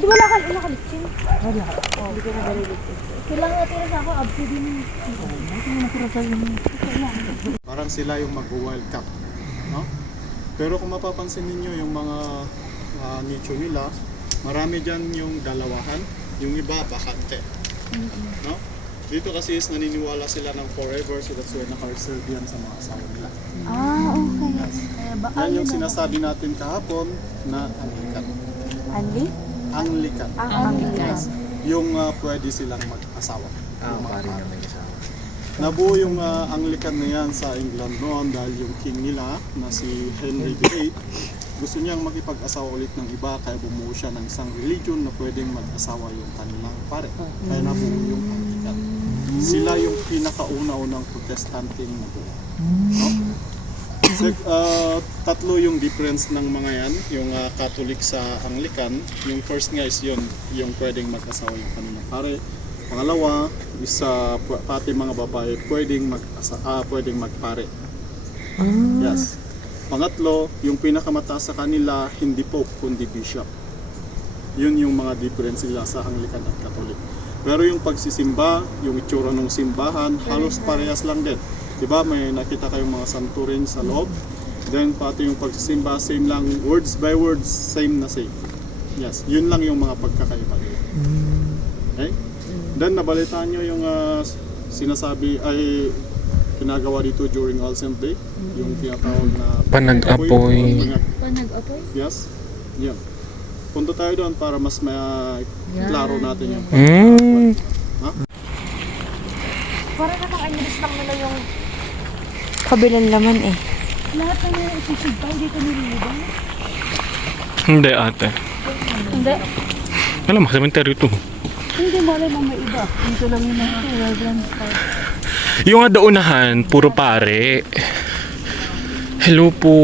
di wala ka, wala ka litsin? Wala. Oh, hindi ka nagaliligtin. Kailangan natin sa ako, abso din. Parang sila yung mag-wild cup. No? Pero kung mapapansin ninyo yung mga uh, nicho nila, marami dyan yung dalawahan, yung iba bakante. No? Dito kasi is naniniwala sila ng forever so that's why naka-reserve yan sa mga asawa nila. Ah, okay. Eh, ba, Yan yung sinasabi natin kahapon na Anglican. Anli? Anglican. Ang Anglican. Yes. Yung uh, pwede silang mag-asawa. Ah, Yung mga pare may kasama. Nabuo yung uh, Anglican na yan sa England noon dahil yung king nila na si Henry VIII gusto niyang makipag-asawa ulit ng iba kaya bumuo siya ng isang religion na pwedeng mag-asawa yung kanilang pare. Kaya nabuo yung Anglican. Sila yung pinakauna-unang protestanting nabuo. No? So, uh, tatlo yung difference ng mga yan, yung uh, Catholic sa Anglican. Yung first nga is yun, yung pwedeng mag-asawa yung kanilang pare. Pangalawa, isa pu- pati mga babae pwedeng mag ah, pwedeng magpare. Yes. Pangatlo, yung pinakamataas sa kanila hindi pope kundi bishop. Yun yung mga difference nila sa Anglican at Catholic. Pero yung pagsisimba, yung itsura ng simbahan, halos parehas lang din. 'Di ba? May nakita kayong mga santo rin sa loob. Then pati yung pagsisimba, same lang words by words, same na same. Yes, yun lang yung mga pagkakaiba nila. Okay? Then nabalitaan nyo yung ah, sinasabi ay ginagawa dito during All Saints Day, yung tinatawag na Panag-apoy. Panag- Panag-apoy? Yes? Yan. Punta tayo doon para mas may klaro natin yung Mm. Parang namang inilis lang nila yung Kabilang laman eh. lahat na yung isisigpay dito nililibang. Hindi ate. Hindi. Alam mo, cemetery to. Hindi mo alam ang may iba. Dito lang yung mga wildland park. Yung nga daunahan, puro pare. Hello po.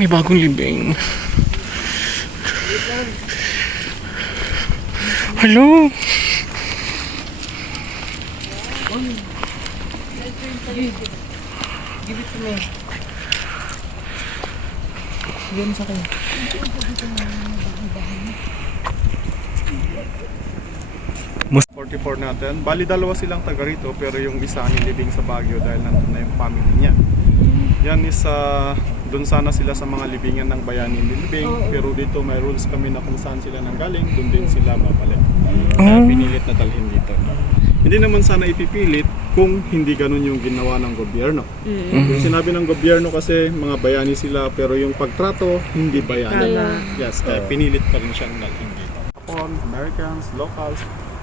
May bagong libing. Hello? Mus 44 natin. Bali dalawa silang taga rito pero yung isa nilibing sa Baguio dahil nandun na yung family niya. Yan is uh, doon sana sila sa mga libingan ng bayani nilibing pero dito may rules kami na kung saan sila nanggaling doon din sila babalik. Kaya pinilit na dalhin dito. Hindi naman sana ipipilit kung hindi ganun yung ginawa ng gobyerno. Yung sinabi ng gobyerno kasi mga bayani sila pero yung pagtrato hindi bayani. Yes, kaya pinilit pa rin siyang dalhin dito. Upon Americans, locals,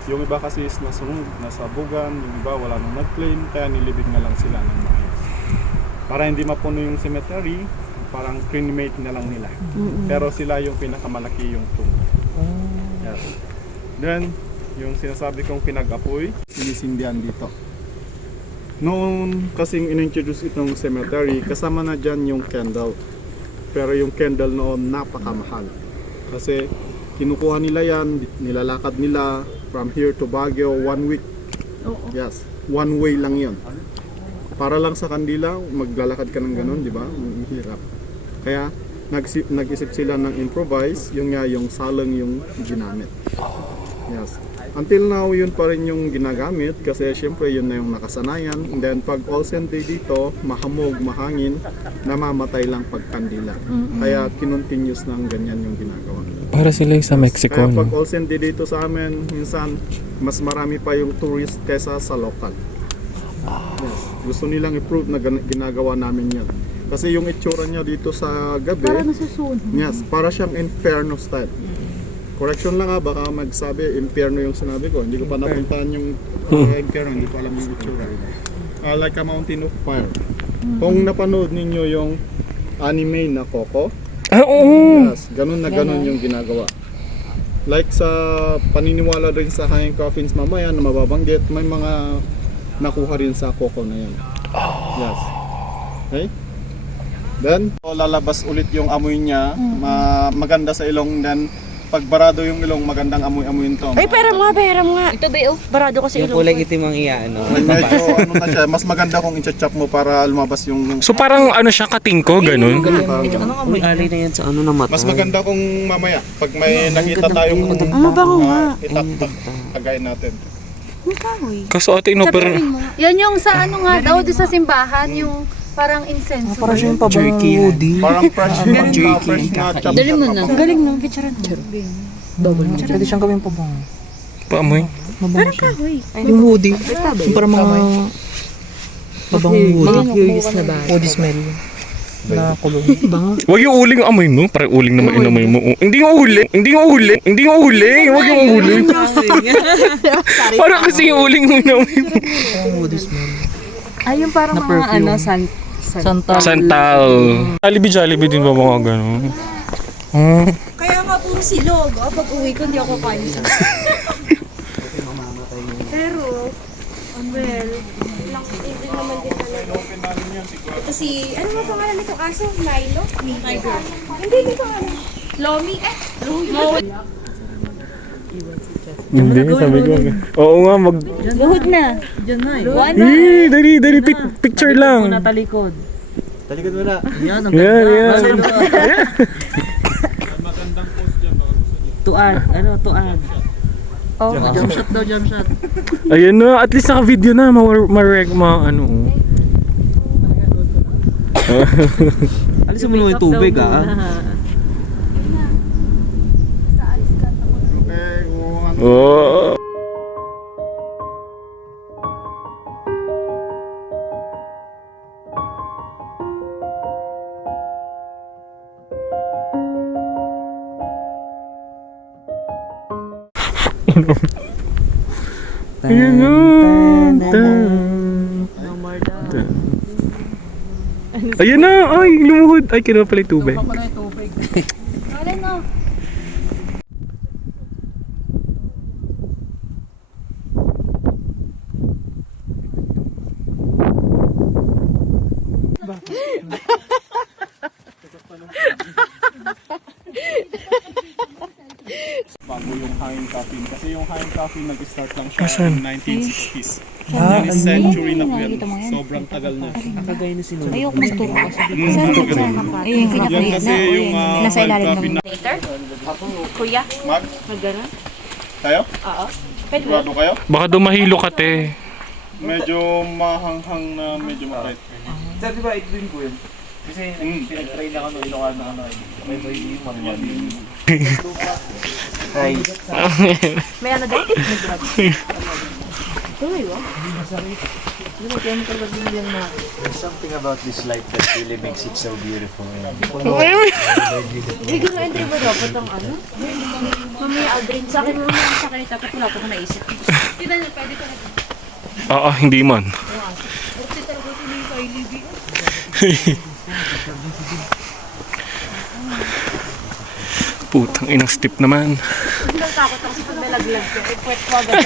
yung iba kasi is nasa, nasa bugan, yung iba wala nang nag-claim, kaya nilibig na lang sila ng maayos. Para hindi mapuno yung cemetery, parang cremate na lang nila. Pero sila yung pinakamalaki yung tomb. Yes. Then, yung sinasabi kong pinag-apoy, sinisindihan dito. Noon kasing in-introduce itong cemetery, kasama na dyan yung candle. Pero yung candle noon napakamahal. Kasi kinukuha nila yan, nilalakad nila from here to Baguio one week. Yes, one way lang yon. Para lang sa kandila, maglalakad ka ng ganun, di ba? Ang hirap. Kaya nagsip, nag-isip sila ng improvise, yung nga yung salang yung ginamit. Yes. Until now, yun pa rin yung ginagamit kasi syempre yun na yung nakasanayan. And then pag all Saint Day dito, mahamog, mahangin, namamatay lang pag kandila. Kaya kinontinuous ng ganyan yung ginagawa. Para sila yung sa Mexico, Kaya pag all Saint Day dito sa amin, minsan mas marami pa yung tourist kesa sa local. Gusto nilang i-prove na ginagawa namin yan. Kasi yung itsura niya dito sa gabi, Para nasusunod. yes, para siyang inferno style. Correction lang ha, baka magsabi inferno yung sinabi ko. Hindi ko pa napuntahan yung uh, inferno, hindi ko alam yung itsura. Ah, like a mountain of fire. Kung napanood ninyo yung anime na Coco, Ah, oo! Yes, ganun na ganun yung ginagawa. Like sa paniniwala rin sa hanging coffins mamaya na mababanggit, may mga nakuha rin sa Coco na yan. Yes. Okay? Then, lalabas ulit yung amoy niya, ma- maganda sa ilong, then pag barado yung ilong, magandang amoy-amoyin to. Ay, peram nga, peram nga. Ito ba oh? Barado ko sa Yung ilong. kulay itim ang iya, ano? Medyo ano na siya, mas maganda kung i-chop mo para lumabas yung... So parang ano siya, katingko, ganun. Uy, alay na yan sa ano na mata. Mas maganda kung mamaya, pag may nakita tayong Ang mabango nga. itak-tak, natin. Kaso ate, inopera. Yan yung sa ano nga daw, doon sa simbahan, yung parang incense. Para siya yung pabango Woody. Parang fresh na, fresh na chop. Dali mo na. Ang galing no, picture mo. Pwede siyang gawing pabango. Paamoy. Mabango siya. Yung Woody. Parang mga... Pabango Woody. Curious na ba? Woody smell. Na kulong. Bango. Huwag yung uling amoy mo. Parang uling naman inamoy mo. Oh, Hindi yung uling. Hindi yung uling. Hindi yung uling. Huwag yung uling. Parang kasi yung uling mo inamoy mo. Ay, yung parang mga ano, san... Santa. Santal. Jollibee, Jollibee din ba mga ganun? Hmm. Kaya nga puro silog. Oh, pag uwi ko, hindi ako kain sa... Pero, um, well, lang hindi naman din talaga. Ito si, ano ba pangalan nito aso? Milo? Milo. Hindi, hindi pangalan. Lomi, eh. Hindi, sabi ko. Oo nga, mag... Luhod na. Eh, dali, dali, pic- picture lang. Talikod. Talikod mo na. Yan, ang Yan, yan. Tuad. Ano, tuad. Oh. Jump shot daw, jump shot. Ayan na, at least naka-video na, ma-reg, ma, ano. oh. Alis mo naman yung tubig, ah. Oh. Ayan na. Ayan na! Ay, lumuhod! Ay, kinuha pala yung tubig. Wala na. bago yung hanging coffin. Kasi yung hanging coffin nag-start lang siya Asan? in 1960s. Ah, Yan century na po yan. Sobrang tagal na. Kagaya na sinunod. Ayoko magturo kasi. Mm, Ayun, Yan kasi yung uh, Nasa ilalim coffin na... Later? Kuya? Mark, Magano? tayo? Oo. Pwede ba? Sigurado kayo? Baka dumahilo ka, te. Medyo mahanghang na medyo makait. Sir, di ba ito din po yun? Kasi Mm. pinag-try na ako nung Ilocano ano, may may yung manual. May ano daw? There's something about this life that really makes it so beautiful. Bigyan mo entry ba dapat ang ano? Mamaya Aldrin, sa akin mo naman sa akin dapat wala ko naisip. Oo, hindi man. Putang inang step naman. Takot ako sa pag nalaglag ka. Eh, pwet ko agad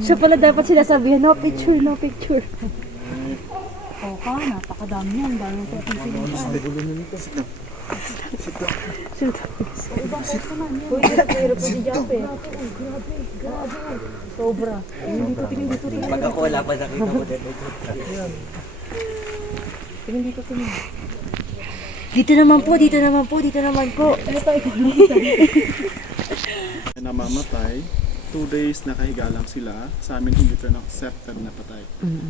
Siya pala dapat sinasabihan, no picture, no picture. Oo ka, napakadami yan. Dami ko Pag ako wala pa nakita ko din. Dito naman po, dito naman po, dito naman po. namamatay, two days nakahiga lang sila. Sa amin hindi ito accepted na patay.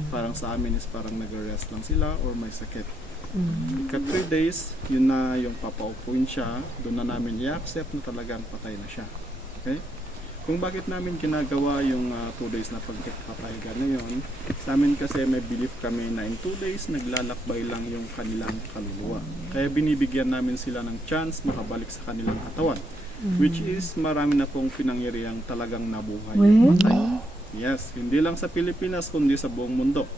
Parang sa amin is parang nag-rest lang sila or may sakit. Ika three days, yun na yung papaupuin siya. Doon na namin i-accept na talagang patay na siya. Okay? Kung bakit namin ginagawa yung 2 days na pagpapahinga ngayon, sa amin kasi may belief kami na in 2 days naglalakbay lang yung kanilang kaluluwa. Kaya binibigyan namin sila ng chance makabalik sa kanilang katawan. Which is marami na pong pinangyariang talagang nabuhay. yung patay. Yes, hindi lang sa Pilipinas kundi sa buong mundo.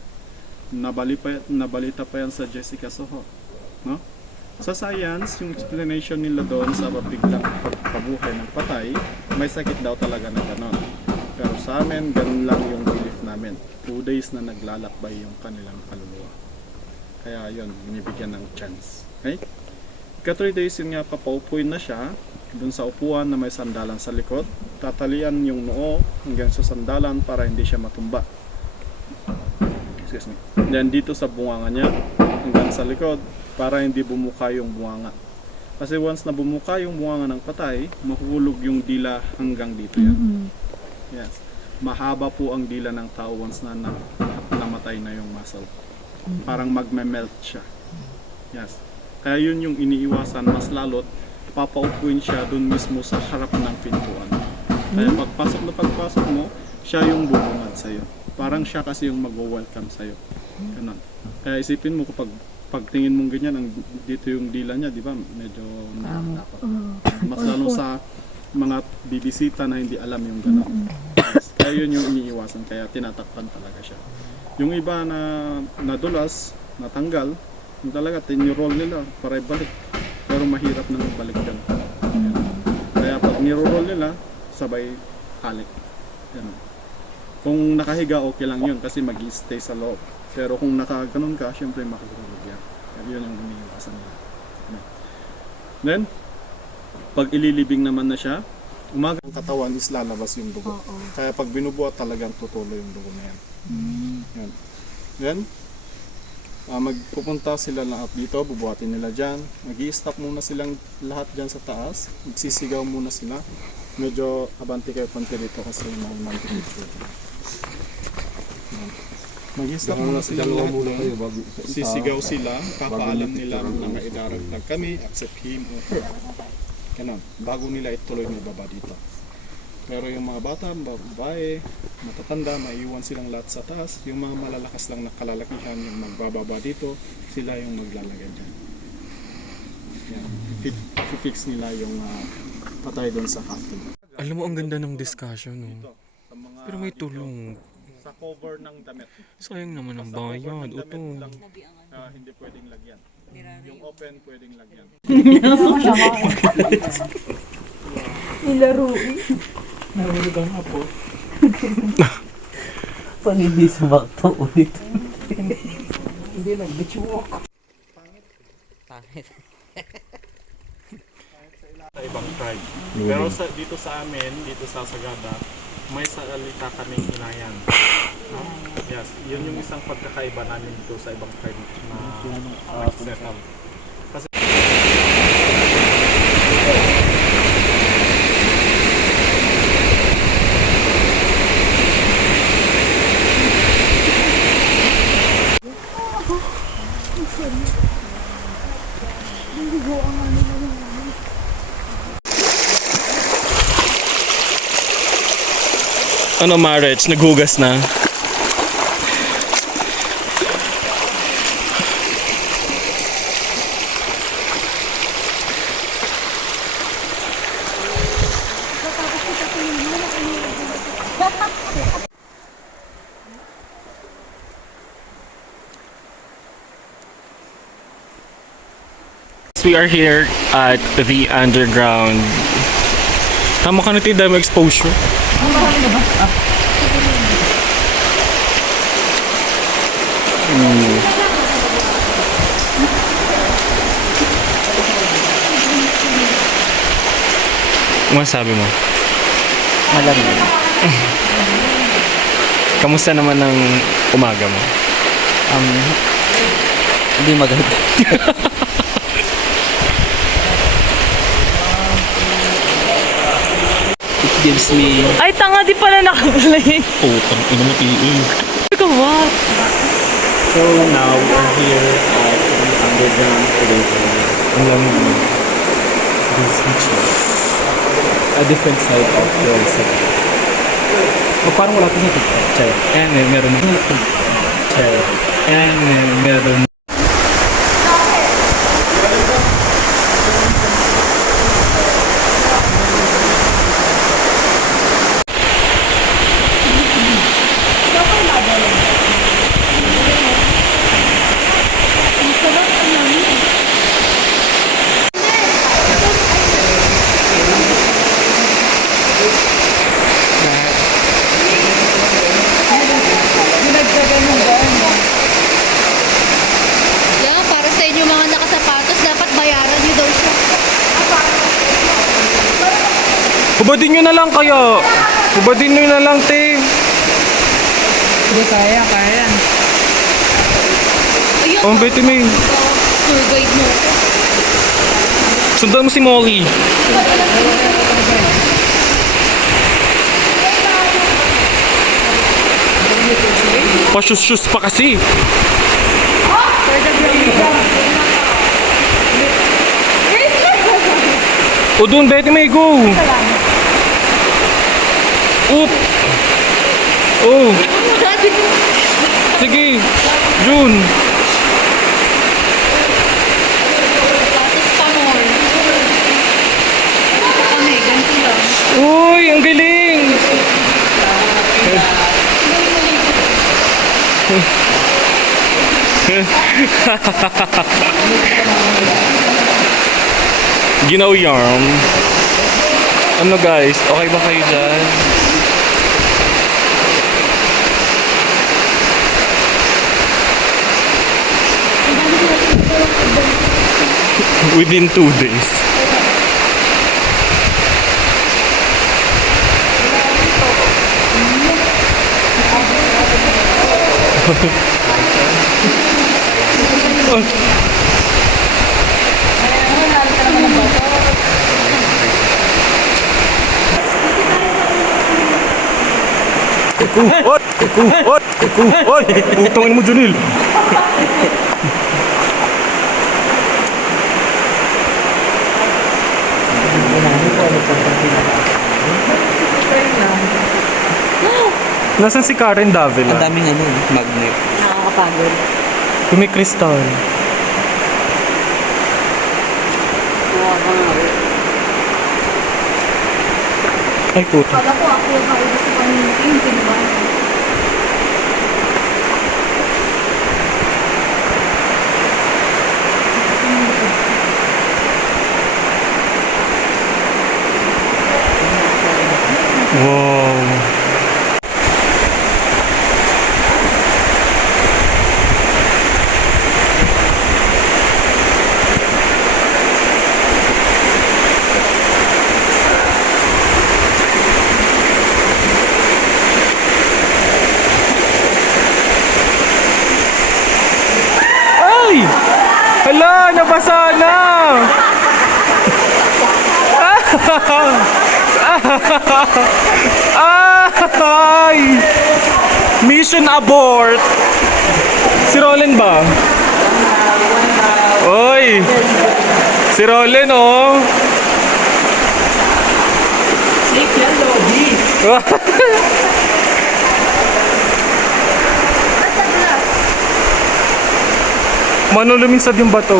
Nabali pa, nabalita pa yan sa Jessica Soho. No? Sa science, yung explanation nila doon sa biglang pagkabuhay ng patay, may sakit daw talaga na ganon. Pero sa amin, ganun lang yung belief namin. Two days na naglalakbay yung kanilang kaluluwa. Kaya yun, binibigyan ng chance. Okay? Ika 3 days yun nga, papaupuin na siya dun sa upuan na may sandalan sa likod. Tatalian yung noo hanggang sa sandalan para hindi siya matumba. Excuse me. Then dito sa bunganga niya hanggang sa likod para hindi bumuka yung bunganga. Kasi once na bumuka yung bunganga ng patay, mahuhulog yung dila hanggang dito yan. Yes. Mahaba po ang dila ng tao once na, na namatay na yung muscle. Parang magme-melt siya. Yes. Kaya yun yung iniiwasan mas lalot papaupuin siya dun mismo sa harap ng pintuan. Kaya pagpasok na pagpasok mo, siya yung bubungad sa'yo. Parang siya kasi yung mag-welcome sa'yo. Ganun. Kaya isipin mo kapag pagtingin mong ganyan, ang, dito yung dila niya, di ba? Medyo nakakatakot. Mas lalo sa mga bibisita na hindi alam yung gano'n. Yes. Kaya yun yung iniiwasan, kaya tinatakpan talaga siya. Yung iba na nadulas, natanggal, yung talaga tinirol nila para ibalik. Pero mahirap nang ibalik yan. Yan. Kaya pag nirol nila, sabay halik. Ganun. Kung nakahiga, okay lang yun kasi mag stay sa loob. Pero kung nakaganon ka, syempre makahulog yan. Kaya yun yung iniiwasan nila. Yan. Then, pag ililibing naman na siya, umaga ang katawan is lalabas yung dugo. Kaya pag binubuhat talagang tutuloy yung dugo na yan. Yan. Then, ah, magpupunta sila lahat dito, bubuhatin nila dyan. mag stop muna silang lahat dyan sa taas. Magsisigaw muna sila. Medyo abante kayo konti dito kasi may mountain picture. Mag-stop muna sila lahat doon. Sisigaw sila, papaalam nila na may idaragdag kami, accept him or her. Ganun, bago nila ituloy na ibaba dito. Pero yung mga bata, babae, matatanda, maiwan silang lahat sa taas. Yung mga malalakas lang na kalalakihan, yung magbababa dito, sila yung maglalagay dyan. Yan. Fi- fix nila yung ah, patay doon sa coffin. Alam mo, ang ganda ng discussion, no? Pero may tulong. Sa cover ng damit. Sayang naman ang Sa cover bayad. ng Ito. damit lang, ah, hindi pwedeng lagyan. Yung open pwedeng lagyan. Pag hindi sumakto ulit. sa ibang tribe. Pero sa dito sa amin, dito sa Sagada, may salita kaming inayan. No? Yes, yun yung isang pagkakaiba namin dito sa ibang tribe na uh, setup. Kasi Ano, marriage? Naghugas na? We are here at the underground. Tama ka na tayo exposure. Ano masabi mo? Malamig. Kamusta naman ang umaga mo? Um, hindi maganda. gives me Ay, tanga, di pala nakaplay. Putang ina mo tiil. Ikaw, what? So now we're here at the underground elevator. Ang lamig mo. This which is a different side of the city. Oh, parang wala pa sa TikTok. Ayan, may meron. Ayan, may meron. Yan, para sa inyo mga nakasapatos, dapat bayaran nyo daw siya. Hubadin nyo na lang kaya. Hubadin nyo na lang, te. Hindi, kaya, kaya. Ayun, Oh, Betty May. tour guide mo. Sundan mo si Molly. Pa-shoes-shoes pa kasi. O doon, Betty May, go! Oop! Oh! Sige! June! Uy, ang galing! Ginaw yarn. Ano guys, okay ba kayo dyan? Within two days. Kuhot! Kuhot! Kuhot! Putangin mo, Junil! Nasaan si Karen Davila? Ang daming ano, magnet. Nakakapagod. Kumi Crystal. Ay, puto. Kala ko ako yung kaibig sa kanina. Hindi ba? Wow. Ay! Hala, nabasa na! Ay! Mission abort! Si Roland ba? Oy! Si Roland, oh! Safe yan, Lodi. Manuluminsad yung bato.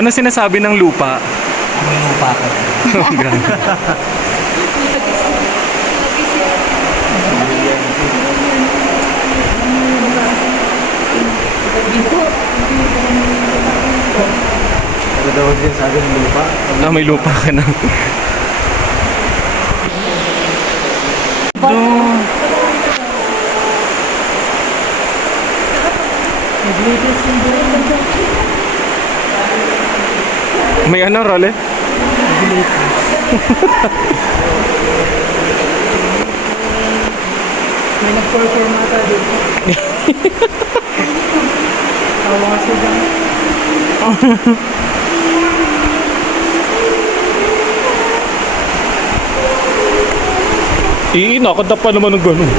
Ano sinasabi ng lupa? May lupa ka. Ano daw din sabi ng lupa? Ah, may lupa ka na. Doon. May ano, Role? May nag-perform ata dito. Tawa kasi dyan. Eh, nakada pa naman ng ganun.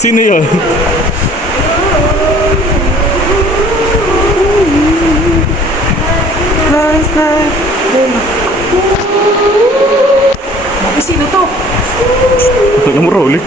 Sino yun? Nice, nice yun? Bakit sino to? Ano mo, Rolly?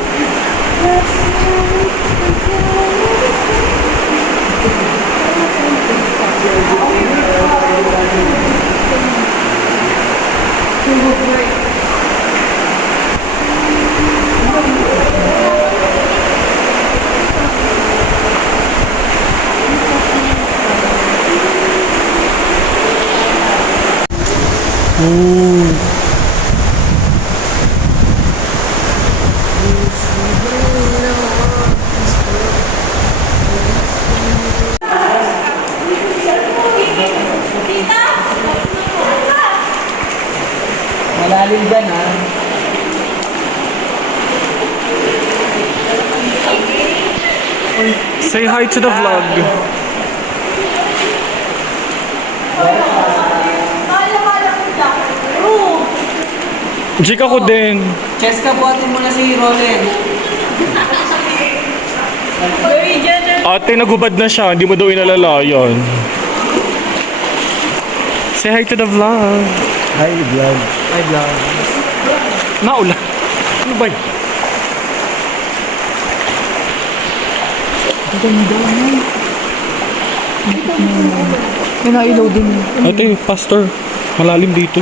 Malalim dyan ha. Say hi to the vlog. Jika ko din. Cheska, buhatin mo na si Roland. Ate, nagubad na siya. Hindi mo daw inalalayan. Say hi to the vlog. Hi, vlog. Ay, vlog. Naula. Ano ba yun? May nailaw din. Ate, pastor. Malalim dito.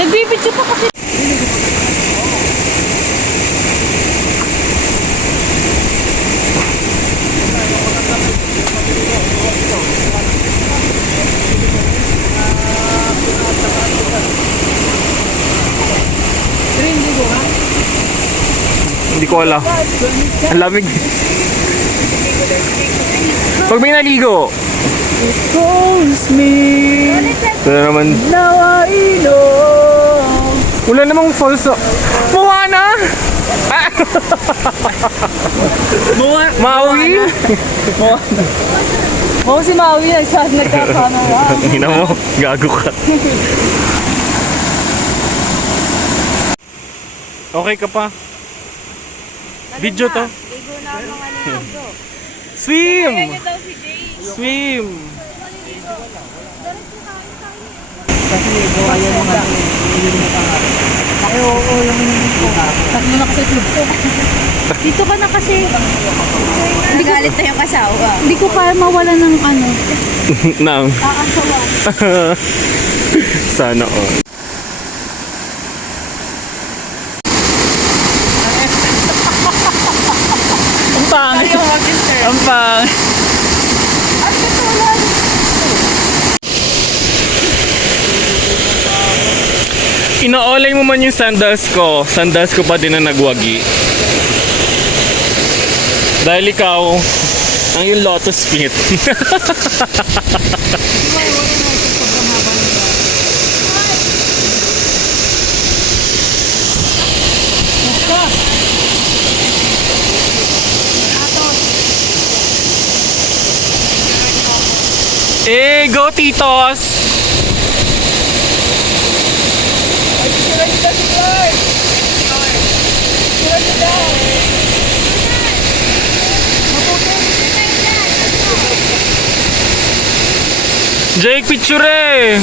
Nagbibidyo pa kasi. Alam. Ang lamig. Pag may naligo. Calls me, Ito na naman. now I know. Wala namang false. Moana! Buwan. Maui! Oo, si Maui ay saan nagkakanawa. Hina mo, gago ka. Okay ka pa? Video to? Ligo na ang mga ligo. Swim! Swim! Kasi mga Ay, oo, yung ko. Tatlo na kasi club ko. Dito ka na kasi. Nagalit na yung kasawa. Hindi ko kaya mawala ng ano. Nang. Aasawa. Sana all. Ang pangit. Ang pangit. Inoolay mo man yung sandals ko, sandals ko pa din na nagwagi. Dahil ikaw, ang yung lotus feet. eh, go titos! Jake, picture eh!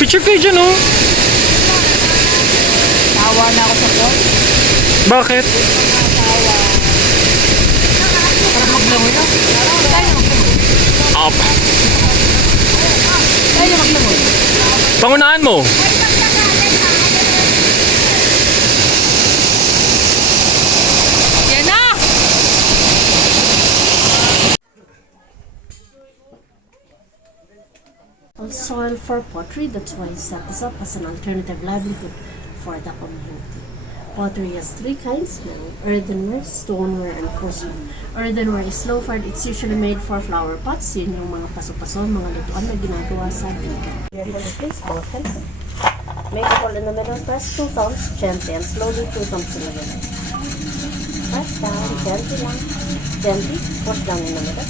Picture kayo dyan oh. Tawa na ako sa phone. Bakit? Up. Pangunahan mo. Yan na! soil for pottery. That's why set this up as an alternative livelihood for the community. Pottery has three kinds now, earthenware, stoneware, and fossil. Earthenware is slow fired. It's usually made for flower pots. Yun yung mga paso-paso, mga lutuan na ginagawa sa bigan. Carefully place both hands. Make a hole in the middle. Press two thumbs gently and slowly two thumbs in the middle. Press down gently lang. Gently. Push down in the middle.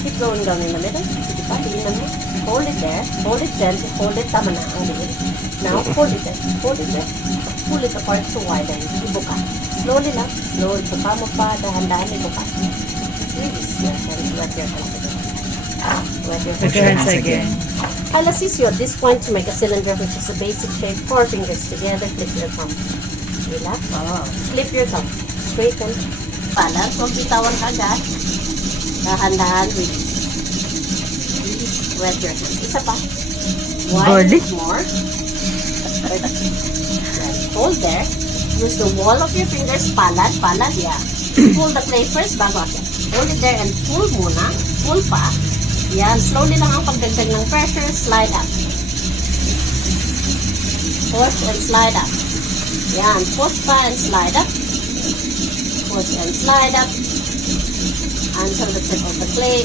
Keep going down in the middle. Sige pa, tingnan mo. Hold it there. Hold it gently. Hold it. Tama na. Ang liit. Now, hold it there. Hold it there. Pull it apart so widen. Ibuka. Slowly lang. Slowly. Buka mo pa. Dahan-dahan. Ibuka. Release your hands. Wet your hands again. Wet your hands. Your hands again. I'll assist you at this point to make a cylinder which is a basic shape. Four fingers together. Flip your thumb. Relax. Flip your thumb. Straighten. Balance. Huwag bitawan ka agad. Dahan-dahan. Release. Wet your hands. Isa pa. One more. Hold there. Use the wall of your fingers. Palad. Palad. Yeah. Pull the clay first bago akyat. Hold it there and pull muna. Pull pa. Yan. Slowly lang ang pagdagdag ng pressure. Slide up. Push and slide up. Yan. Push pa and slide up. Push and slide up. Until the tip of the clay.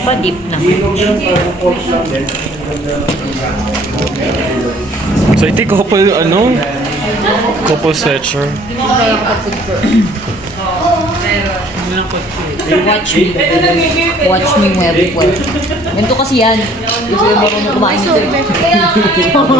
Padip na. So iti couple ano? Couple stretcher. Watch me. Watch me web. Ganito kasi yan. Gusto yung marunong kumain dito. Bakit sumuko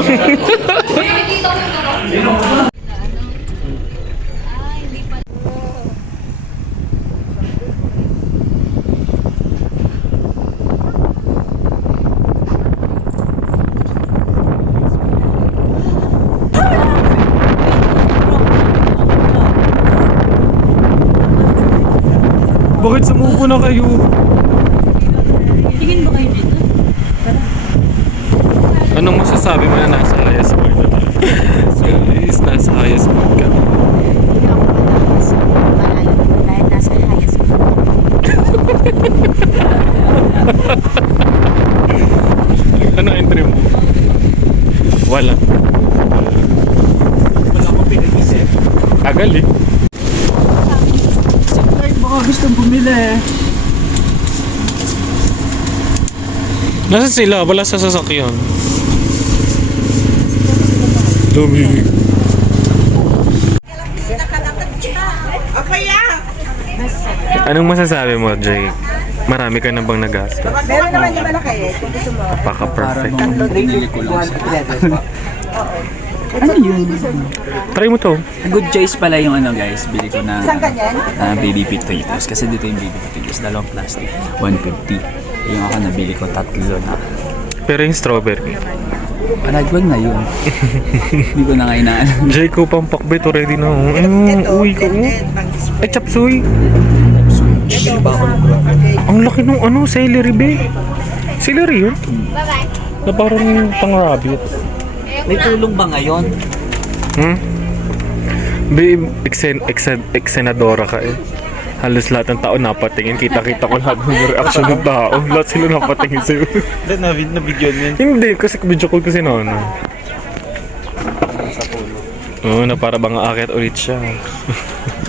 na kayo? Tingin ba kayo dito? Anong masasabi mo na nasa highest point na tayo? Guys, nasa highest point ka na. Hindi ako madalas. Malayo ko dahil nasa highest point. Ano entry mo? Wala. Wala akong pinag-isip. Tagal eh. Ay, baka gustong Nasaan sila? Wala sa sasakyan. Dumi. Anong masasabi mo, Jay? Marami ka na bang nagasta? Meron naman yung malaki eh, kung gusto mo. Paka-perfect. Binili ko lang sa Ano yun? Try mo to. Good choice pala yung ano guys, bili ko na niyan? na baby potatoes. Kasi dito yung baby potatoes, dalawang plastic, 150. Yung ako nabili ko tatlo na. Pero yung strawberry. Panagwag na yun. Hindi ko na nga inaalam. Jay ko pang pakbet already na. oh. Ano, uy ko. Ay, chapsuy. Ang laki nung ano, celery be. Celery yun? Na parang pang rabbit. May tulong ba ngayon? Hmm? Babe, exen, exen, exenadora ka eh. Halos lahat ng tao napatingin. Kita-kita ko lahat ng reaction ng tao. Lahat sila napatingin sa'yo. Na-video niyan. Hindi, kasi video call kasi na ano. Oo, na para bang aakyat ulit siya.